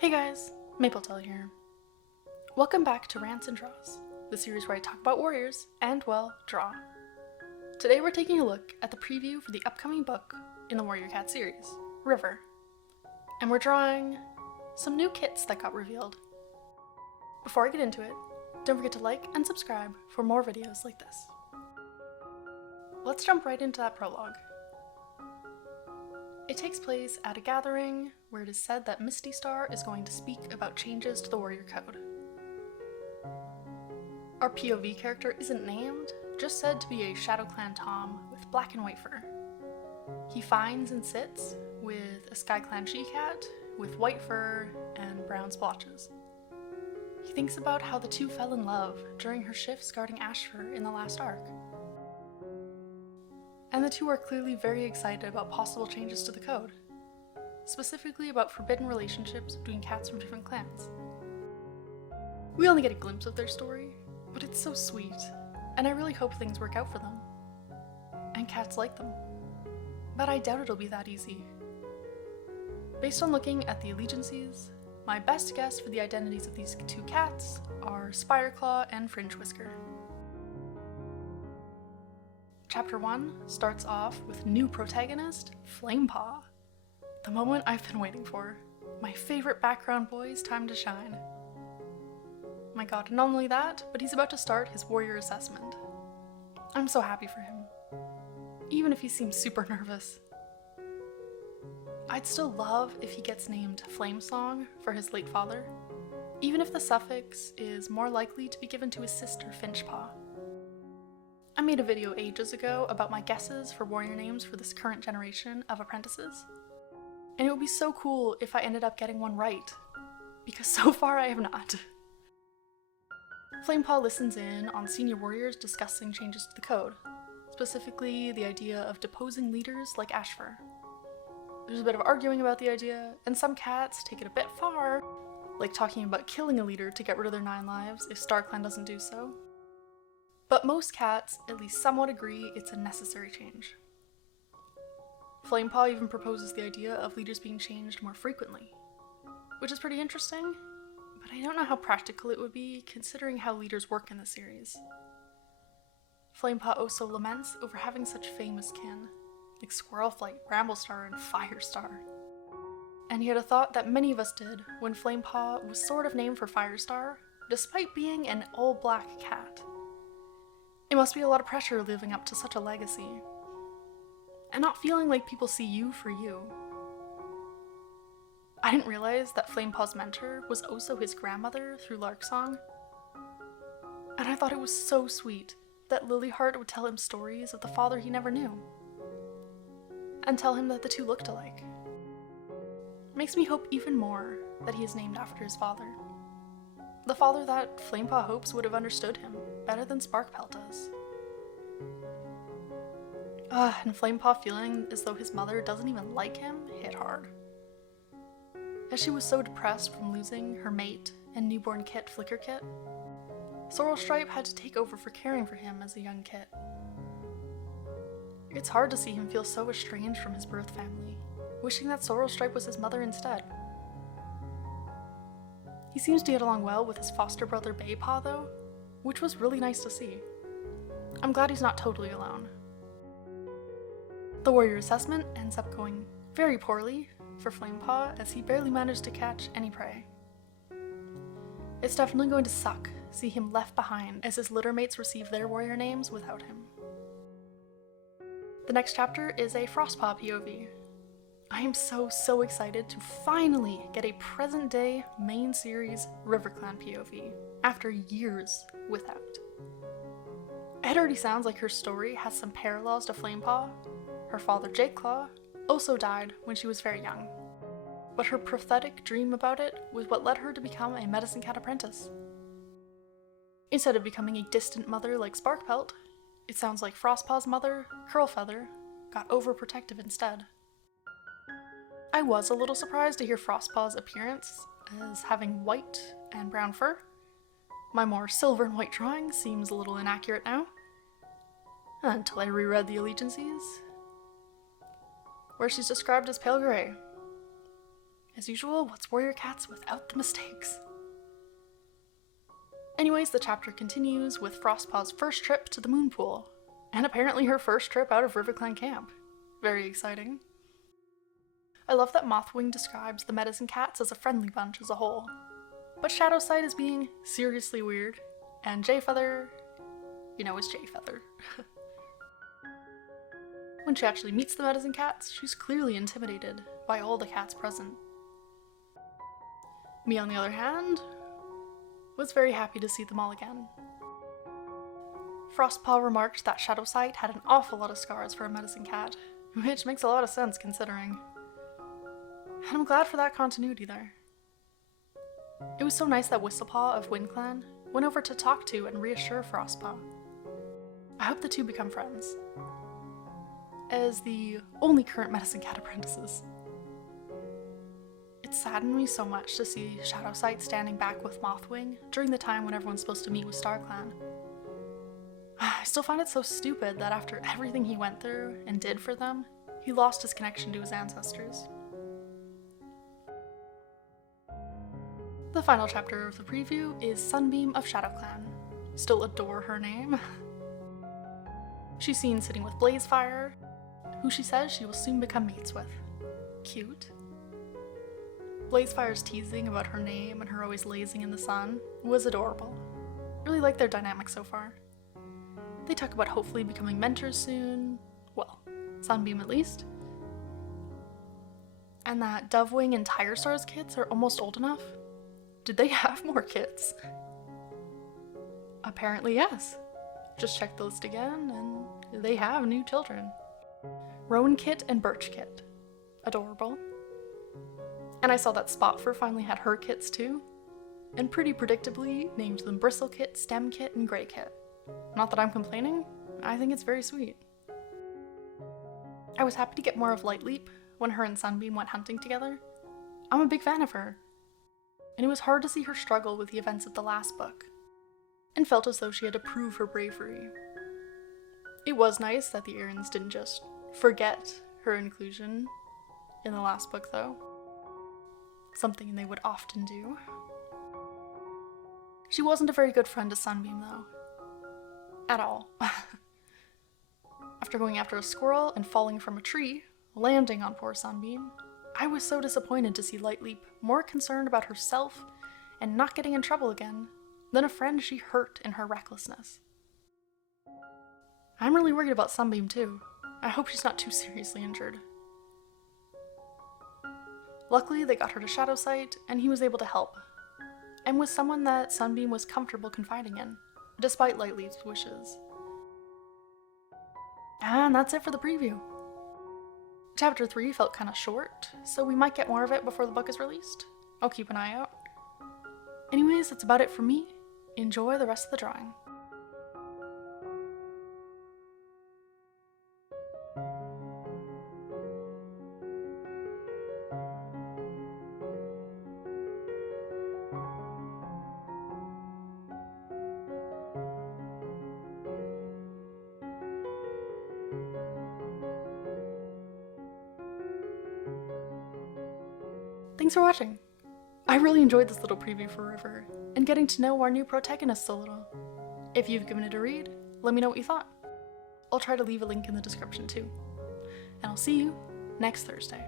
Hey guys, Mapletail here. Welcome back to Rants and Draws, the series where I talk about warriors and, well, draw. Today we're taking a look at the preview for the upcoming book in the Warrior Cat series, River. And we're drawing some new kits that got revealed. Before I get into it, don't forget to like and subscribe for more videos like this. Let's jump right into that prologue. It takes place at a gathering where it is said that Misty Star is going to speak about changes to the warrior code. Our POV character isn't named, just said to be a ShadowClan Tom with black and white fur. He finds and sits with a SkyClan she-cat with white fur and brown splotches. He thinks about how the two fell in love during her shifts guarding Ashfur in the last arc. And the two are clearly very excited about possible changes to the code, specifically about forbidden relationships between cats from different clans. We only get a glimpse of their story, but it's so sweet, and I really hope things work out for them. And cats like them. But I doubt it'll be that easy. Based on looking at the allegiances, my best guess for the identities of these two cats are Spireclaw and Fringe Whisker. Chapter 1 starts off with new protagonist, Flamepaw. The moment I've been waiting for. My favorite background boy's time to shine. My god, and not only that, but he's about to start his warrior assessment. I'm so happy for him. Even if he seems super nervous. I'd still love if he gets named Flamesong for his late father, even if the suffix is more likely to be given to his sister Finchpaw. I made a video ages ago about my guesses for warrior names for this current generation of apprentices, and it would be so cool if I ended up getting one right, because so far I have not. Flamepaw listens in on senior warriors discussing changes to the code, specifically the idea of deposing leaders like Ashfur. There's a bit of arguing about the idea, and some cats take it a bit far, like talking about killing a leader to get rid of their 9 lives if StarClan doesn't do so. But most cats at least somewhat agree it's a necessary change. Flamepaw even proposes the idea of leaders being changed more frequently, which is pretty interesting, but I don't know how practical it would be considering how leaders work in the series. Flamepaw also laments over having such famous kin, like Squirrelflight, Bramblestar, and Firestar. And he had a thought that many of us did when Flamepaw was sort of named for Firestar, despite being an all-black cat. It must be a lot of pressure living up to such a legacy, and not feeling like people see you for you. I didn't realize that Flamepaw's mentor was also his grandmother through Larksong, and I thought it was so sweet that Lilyheart would tell him stories of the father he never knew, and tell him that the two looked alike. Makes me hope even more that he is named after his father. The father that Flamepaw hopes would have understood him better than Sparkpelt does. And Flamepaw feeling as though his mother doesn't even like him hit hard. As she was so depressed from losing her mate and newborn kit Flickerkit, Sorrelstripe had to take over for caring for him as a young kit. It's hard to see him feel so estranged from his birth family, wishing that Sorrelstripe was his mother instead. He seems to get along well with his foster brother Baypaw though, which was really nice to see. I'm glad he's not totally alone. The warrior assessment ends up going very poorly for Flamepaw as he barely managed to catch any prey. It's definitely going to suck see him left behind as his littermates receive their warrior names without him. The next chapter is a Frostpaw POV. I am so excited to finally get a present-day main series Riverclan POV after years without. It already sounds like her story has some parallels to Flamepaw. Her father Jakeclaw also died when she was very young, but her prophetic dream about it was what led her to become a medicine cat apprentice. Instead of becoming a distant mother like Sparkpelt, it sounds like Frostpaw's mother, Curlfeather, got overprotective instead. I was a little surprised to hear Frostpaw's appearance as having white and brown fur. My more silver and white drawing seems a little inaccurate now, until I reread the allegiances, where she's described as pale gray. As usual, what's Warrior Cats without the mistakes? Anyways, the chapter continues with Frostpaw's first trip to the moon pool, and apparently her first trip out of Riverclan camp. Very exciting. I love that Mothwing describes the Medicine Cats as a friendly bunch as a whole, but Shadowsight is being seriously weird, and Jayfeather, is Jayfeather. When she actually meets the Medicine Cats, she's clearly intimidated by all the cats present. Me, on the other hand, was very happy to see them all again. Frostpaw remarked that Shadowsight had an awful lot of scars for a medicine cat, which makes a lot of sense considering. And I'm glad for that continuity there. It was so nice that Whistlepaw of WindClan went over to talk to and reassure Frostpaw. I hope the two become friends, as the only current medicine cat apprentices. It saddened me so much to see Shadowsight standing back with Mothwing during the time when everyone's supposed to meet with StarClan. I still find it so stupid that after everything he went through and did for them, he lost his connection to his ancestors. The final chapter of the preview is Sunbeam of ShadowClan. Still adore her name. She's seen sitting with Blazefire, who she says she will soon become mates with. Cute. Blazefire's teasing about her name and her always lazing in the sun was adorable. Really like their dynamic so far. They talk about hopefully becoming mentors soon. Well, Sunbeam at least. And that Dovewing and Tirestar's kids are almost old enough. Did they have more kids? Apparently yes. Just check the list again and they have new children. Rowan Kit and Birch Kit. Adorable. And I saw that Spotfur finally had her kits too, and pretty predictably named them Bristle Kit, Stem Kit, and Grey Kit. Not that I'm complaining, I think it's very sweet. I was happy to get more of Lightleap when her and Sunbeam went hunting together. I'm a big fan of her, and it was hard to see her struggle with the events of the last book, and felt as though she had to prove her bravery. It was nice that the Erins didn't just forget her inclusion in the last book though. Something they would often do. She wasn't a very good friend to Sunbeam though. At all. After going after a squirrel and falling from a tree, landing on poor Sunbeam, I was so disappointed to see Lightleap more concerned about herself and not getting in trouble again than a friend she hurt in her recklessness. I'm really worried about Sunbeam too. I hope she's not too seriously injured. Luckily, they got her to Shadowsight, and he was able to help, and was someone that Sunbeam was comfortable confiding in, despite Lightleap's wishes. And that's it for the preview. Chapter 3 felt kinda short, so we might get more of it before the book is released. I'll keep an eye out. Anyways, that's about it for me. Enjoy the rest of the drawing. Thanks for watching! I really enjoyed this little preview for River, and getting to know our new protagonists a little. If you've given it a read, let me know what you thought. I'll try to leave a link in the description too. And I'll see you next Thursday.